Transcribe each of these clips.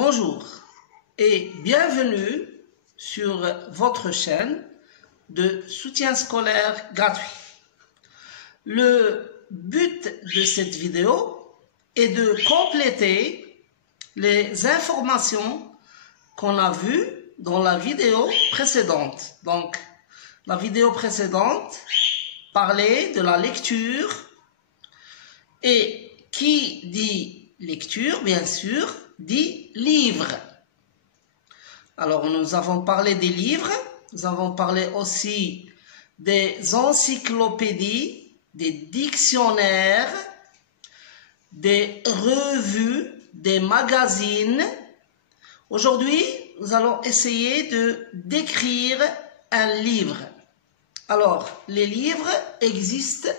Bonjour et bienvenue sur votre chaîne de soutien scolaire gratuit. Le but de cette vidéo est de compléter les informations qu'on a vues dans la vidéo précédente. Donc, la vidéo précédente parlait de la lecture et qui dit lecture, bien sûr, dit livre. Alors, nous avons parlé des livres, nous avons parlé aussi des encyclopédies, des dictionnaires, des revues, des magazines. Aujourd'hui, nous allons essayer de décrire un livre. Alors, les livres existent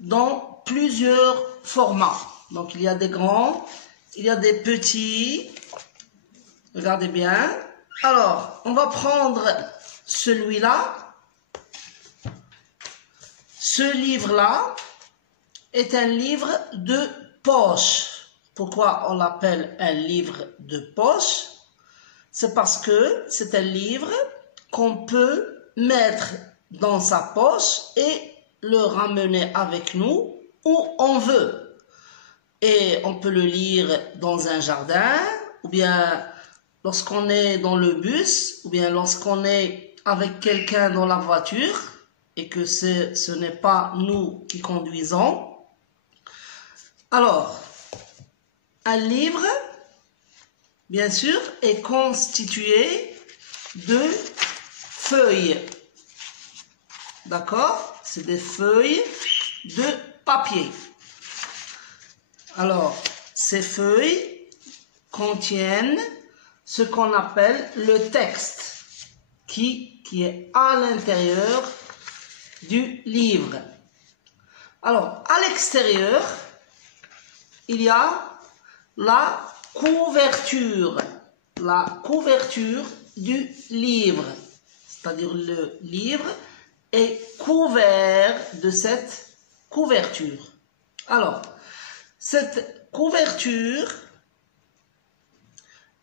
dans plusieurs formats. Donc, il y a des grands, il y a des petits. Regardez bien. Alors, on va prendre celui-là. Ce livre-là est un livre de poche. Pourquoi on l'appelle un livre de poche? C'est parce que c'est un livre qu'on peut mettre dans sa poche et le ramener avec nous où on veut. Et on peut le lire dans un jardin, ou bien lorsqu'on est dans le bus, ou bien lorsqu'on est avec quelqu'un dans la voiture, et que ce n'est pas nous qui conduisons. Alors, un livre, bien sûr, est constitué de feuilles. D'accord? C'est des feuilles de papier. Alors, ces feuilles contiennent ce qu'on appelle le texte qui est à l'intérieur du livre. Alors, à l'extérieur, il y a la couverture du livre. C'est-à-dire le livre est couvert de cette couverture. Alors, cette couverture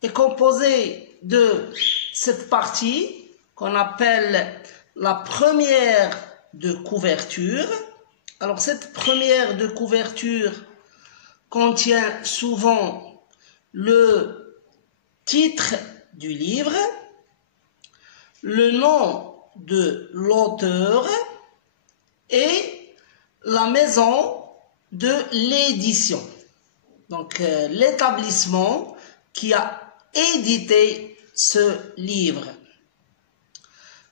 est composée de cette partie qu'on appelle la première de couverture. Alors, cette première de couverture contient souvent le titre du livre, le nom de l'auteur et la maison de l'édition. Donc, l'établissement qui a édité ce livre.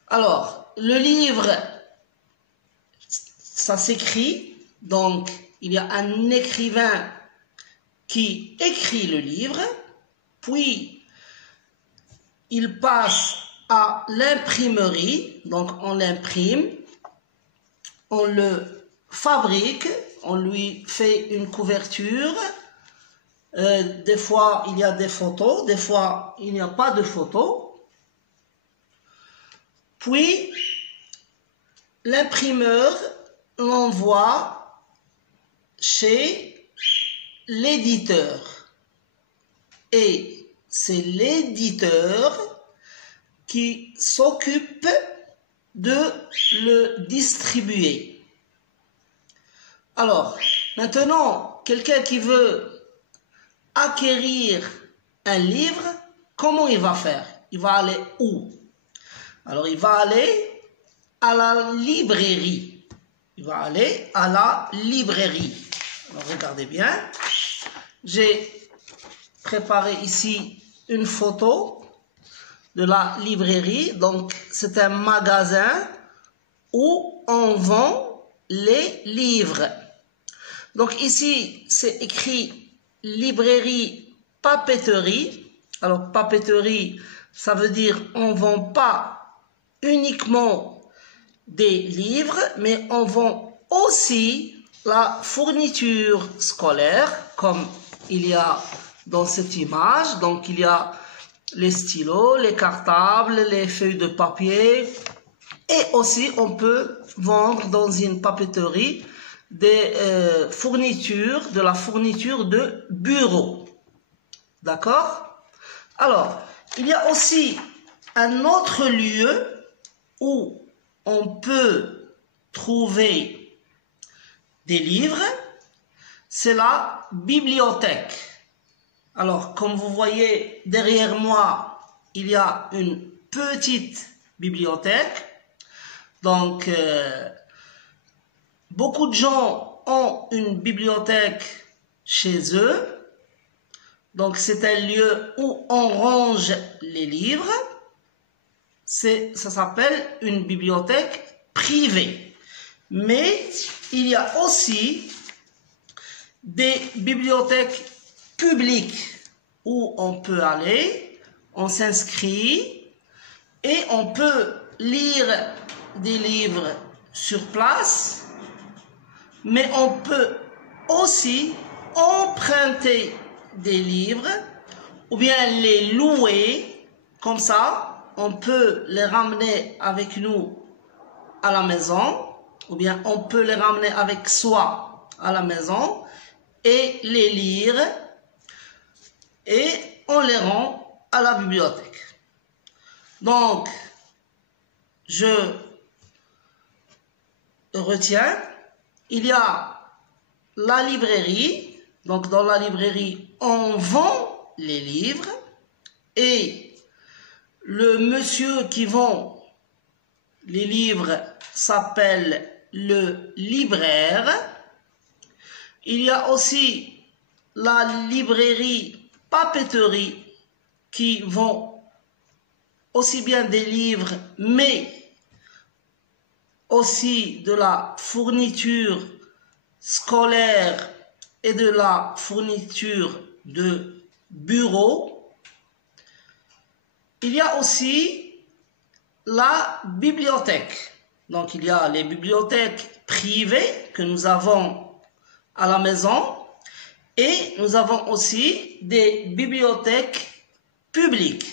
Alors, le livre, ça s'écrit, donc il y a un écrivain qui écrit le livre, puis il passe à l'imprimerie, donc on l'imprime, on le fabrique, on lui fait une couverture. Des fois, il y a des photos, des fois, il n'y a pas de photos. Puis, l'imprimeur l'envoie chez l'éditeur. Et c'est l'éditeur qui s'occupe de le distribuer. Alors, maintenant, quelqu'un qui veut acquérir un livre, comment il va faire? Il va aller où? Alors, il va aller à la librairie. Il va aller à la librairie. Alors, regardez bien. J'ai préparé ici une photo de la librairie. Donc, c'est un magasin où on vend les livres. Donc, ici, c'est écrit librairie, papeterie. Alors, papeterie, ça veut dire on ne vend pas uniquement des livres, mais on vend aussi la fourniture scolaire, comme il y a dans cette image. Donc, il y a les stylos, les cartables, les feuilles de papier. Et aussi, on peut vendre dans une papeterie des fournitures, de la fourniture de bureau. D'accord? Alors, il y a aussi un autre lieu où on peut trouver des livres, c'est la bibliothèque. Alors, comme vous voyez derrière moi, il y a une petite bibliothèque. Donc, beaucoup de gens ont une bibliothèque chez eux. Donc, c'est un lieu où on range les livres. Ça s'appelle une bibliothèque privée. Mais il y a aussi des bibliothèques publiques où on peut aller, on s'inscrit et on peut lire des livres sur place, mais on peut aussi emprunter des livres ou bien les louer. Comme ça, on peut les ramener avec nous à la maison, ou bien on peut les ramener avec soi à la maison et les lire, et on les rend à la bibliothèque. Donc, je retiens, il y a la librairie. Donc, dans la librairie, on vend les livres et le monsieur qui vend les livres s'appelle le libraire. Il y a aussi la librairie papeterie qui vend aussi bien des livres, mais aussi de la fourniture scolaire et de la fourniture de bureau. Il y a aussi la bibliothèque. Donc, il y a les bibliothèques privées que nous avons à la maison et nous avons aussi des bibliothèques publiques.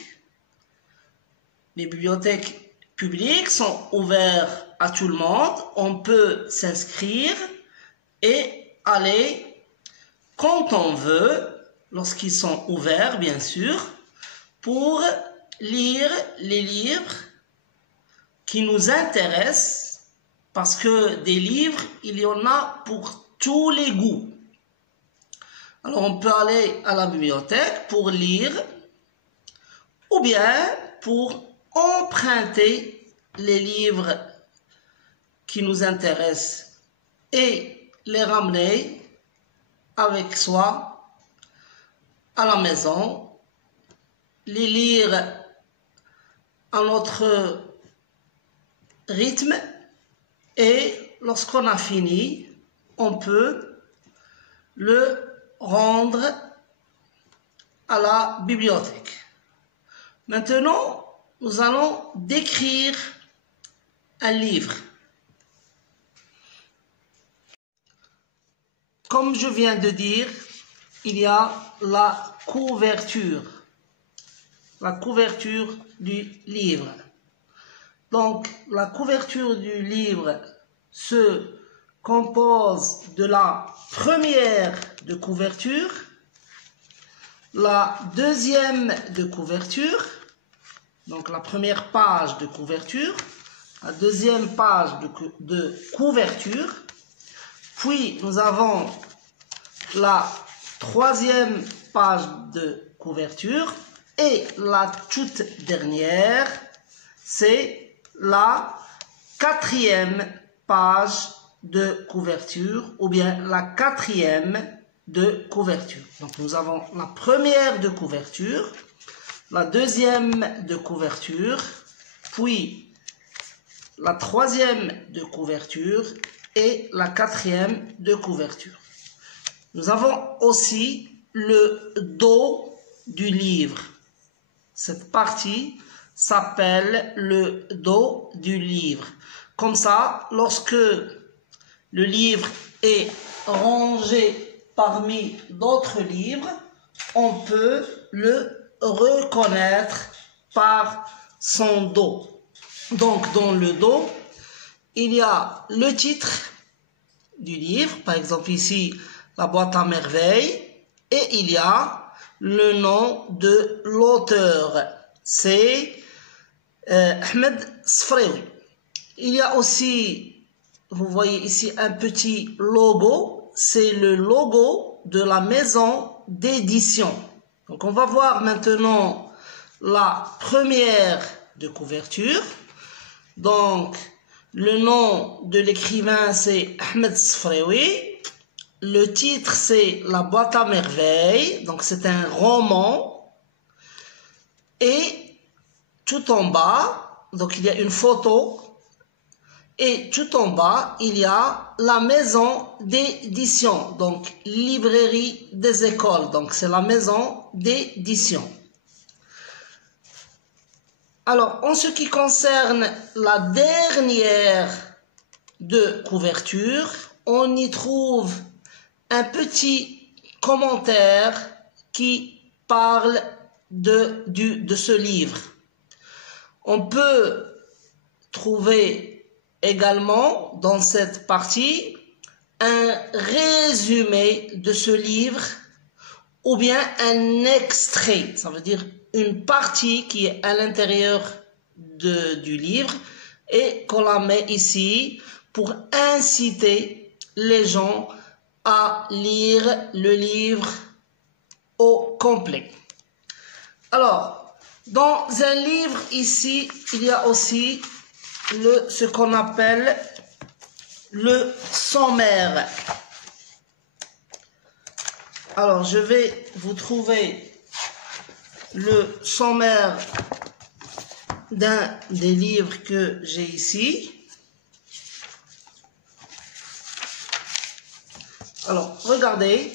Les bibliothèques publiques sont ouvertes à tout le monde. On peut s'inscrire et aller quand on veut, lorsqu'ils sont ouverts, bien sûr, pour lire les livres qui nous intéressent, parce que des livres, il y en a pour tous les goûts. Alors, on peut aller à la bibliothèque pour lire ou bien pour emprunter les livres qui nous intéressent et les ramener avec soi à la maison, les lire à notre rythme et lorsqu'on a fini, on peut le rendre à la bibliothèque. Maintenant, nous allons décrire un livre. Comme je viens de dire, il y a la couverture du livre. Donc, la couverture du livre se compose de la première de couverture, la deuxième de couverture, donc la première page de couverture, la deuxième page de couverture, puis nous avons la troisième page de couverture et la toute dernière, c'est la quatrième page de couverture ou bien la quatrième de couverture. Donc nous avons la première de couverture, la deuxième de couverture, puis la troisième de couverture et la quatrième de couverture. Nous avons aussi le dos du livre. Cette partie s'appelle le dos du livre. Comme ça, lorsque le livre est rangé parmi d'autres livres, on peut le reconnaître par son dos. Donc, dans le dos, il y a le titre du livre, par exemple ici, la boîte à merveilles, et il y a le nom de l'auteur. C'est Ahmed Sfraoui. Il y a aussi, vous voyez ici un petit logo. C'est le logo de la maison d'édition. Donc on va voir maintenant la première de couverture. Donc le nom de l'écrivain c'est Ahmed Sfraoui. Le titre c'est La boîte à merveilles. Donc c'est un roman. Et tout en bas, donc il y a une photo. Et tout en bas, il y a la maison d'édition. Donc librairie des écoles. Donc c'est la maison d'édition. Alors, en ce qui concerne la dernière de couverture, on y trouve un petit commentaire qui parle de ce livre. On peut trouver également dans cette partie un résumé de ce livre ou bien un extrait, ça veut dire une partie qui est à l'intérieur du livre et qu'on la met ici pour inciter les gens à lire le livre au complet. Alors, dans un livre ici, il y a aussi ce qu'on appelle le sommaire. Alors, je vais vous trouver le sommaire d'un des livres que j'ai ici. Alors, regardez.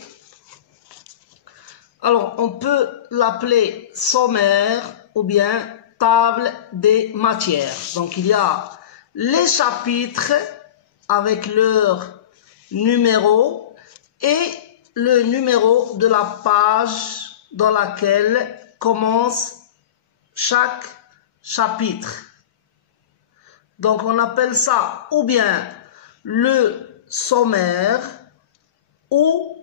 Alors, on peut l'appeler sommaire ou bien table des matières. Donc, il y a les chapitres avec leur numéro et le numéro de la page dans laquelle commence chaque chapitre. Donc, on appelle ça ou bien le sommaire ou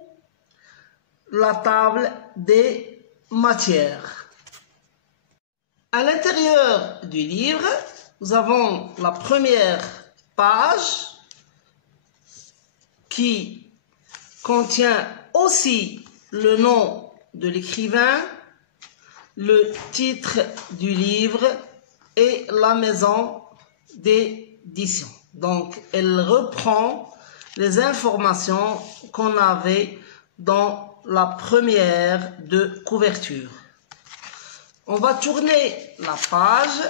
la table des matières. À l'intérieur du livre, nous avons la première page qui contient aussi le nom de l'écrivain, le titre du livre et la maison d'édition. Donc, elle reprend les informations qu'on avait dans la première de couverture. On va tourner la page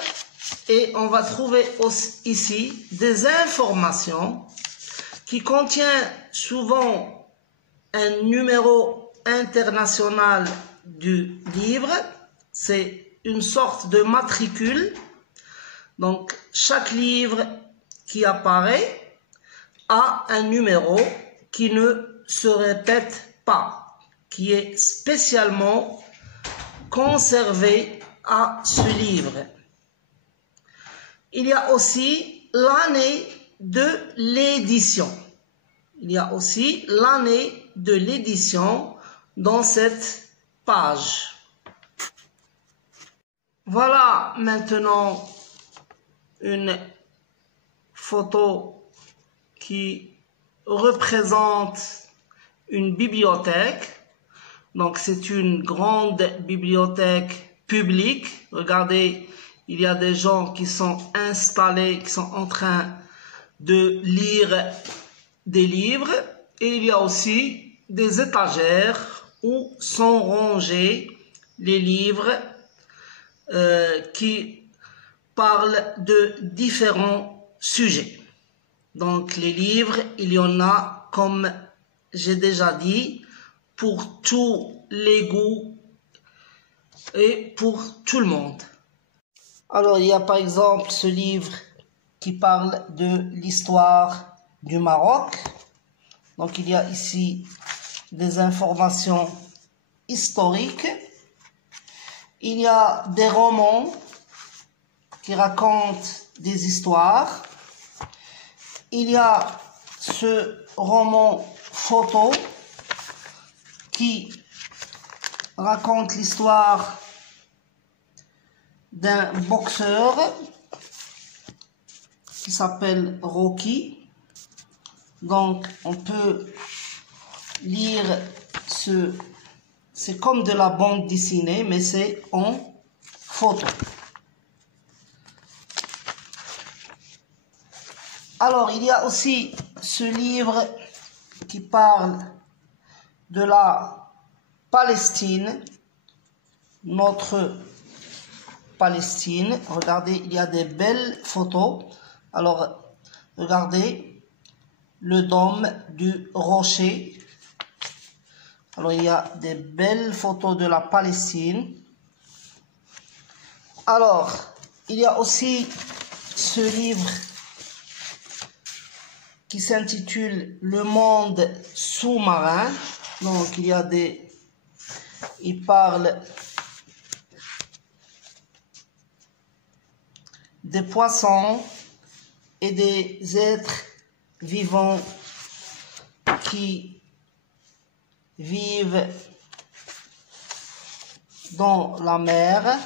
et on va trouver aussi ici des informations qui contiennent souvent un numéro international du livre. C'est une sorte de matricule. Donc, chaque livre qui apparaît a un numéro qui ne se répète pas, qui est spécialement conservé à ce livre. Il y a aussi l'année de l'édition. Il y a aussi l'année de l'édition dans cette page. Voilà maintenant une photo qui représente une bibliothèque. Donc c'est une grande bibliothèque publique. Regardez, il y a des gens qui sont installés, qui sont en train de lire des livres. Et il y a aussi des étagères où sont rangés les livres qui parlent de différents sujets. Donc les livres, il y en a, comme j'ai déjà dit, pour tous les goûts et pour tout le monde. Alors il y a par exemple ce livre qui parle de l'histoire du Maroc. Donc il y a ici des informations historiques. Il y a des romans qui racontent des histoires. Il y a ce roman photo qui raconte l'histoire d'un boxeur qui s'appelle Rocky. Donc on peut lire c'est comme de la bande dessinée, mais c'est en photo. Alors il y a aussi ce livre qui parle de la Palestine, notre Palestine. Regardez, il y a des belles photos. Alors, regardez le dôme du rocher. Alors, il y a des belles photos de la Palestine. Alors, il y a aussi ce livre qui s'intitule Le monde sous-marin. Donc, il parle des poissons et des êtres vivants qui vivent dans la mer.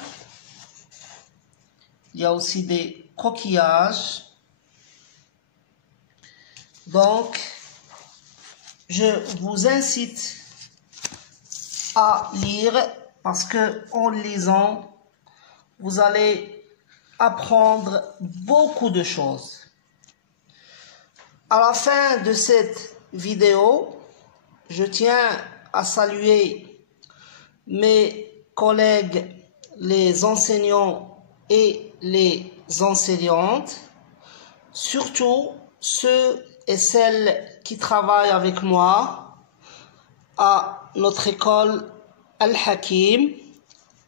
Il y a aussi des coquillages. Donc, je vous incite à lire parce que en lisant, vous allez apprendre beaucoup de choses. À la fin de cette vidéo, je tiens à saluer mes collègues, les enseignants et les enseignantes, surtout ceux et celles qui travaillent avec moi à notre école Al-Hakim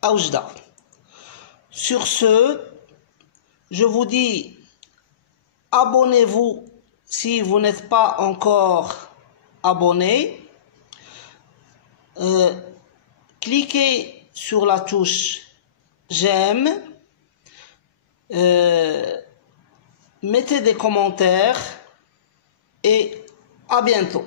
à Oujda. Sur ce, je vous dis, abonnez-vous si vous n'êtes pas encore abonné. Cliquez sur la touche j'aime. Mettez des commentaires et à bientôt.